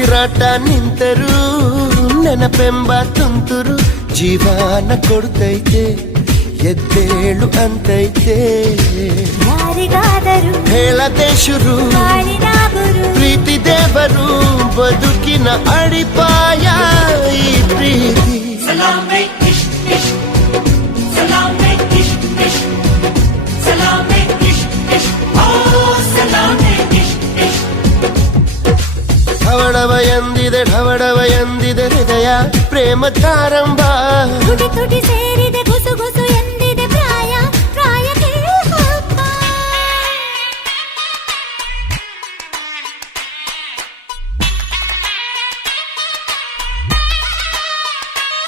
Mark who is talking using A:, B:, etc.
A: ಒಡನಾಟ ನಿಂತರು ನೆನಪೆಂಬ ತುಂತುರು ಜೀವನ ಕೊಡ್ತೈತೆ ಎದ್ದೇಳು ಅಂತೈತೆ
B: ಯಾರಿಗಾದರೂ
A: ಹೇಳದೆ ಶುರು
B: ಬಾಳಿನ ಗುರು
A: ಪ್ರೀತಿ ದೇವರು ಬದುಕಿನ ಅಡಿಪಾಯ ಢವಡವ ಎಂದಿದೆ ಢವಡವ ಎಂದಿದೆ ಹೃದಯ ಪ್ರೇಮ ತಾರಂಭ
B: ತುಟಿ ತುಟಿ ಸೇರಿದೆ ಗುಸು ಗುಸು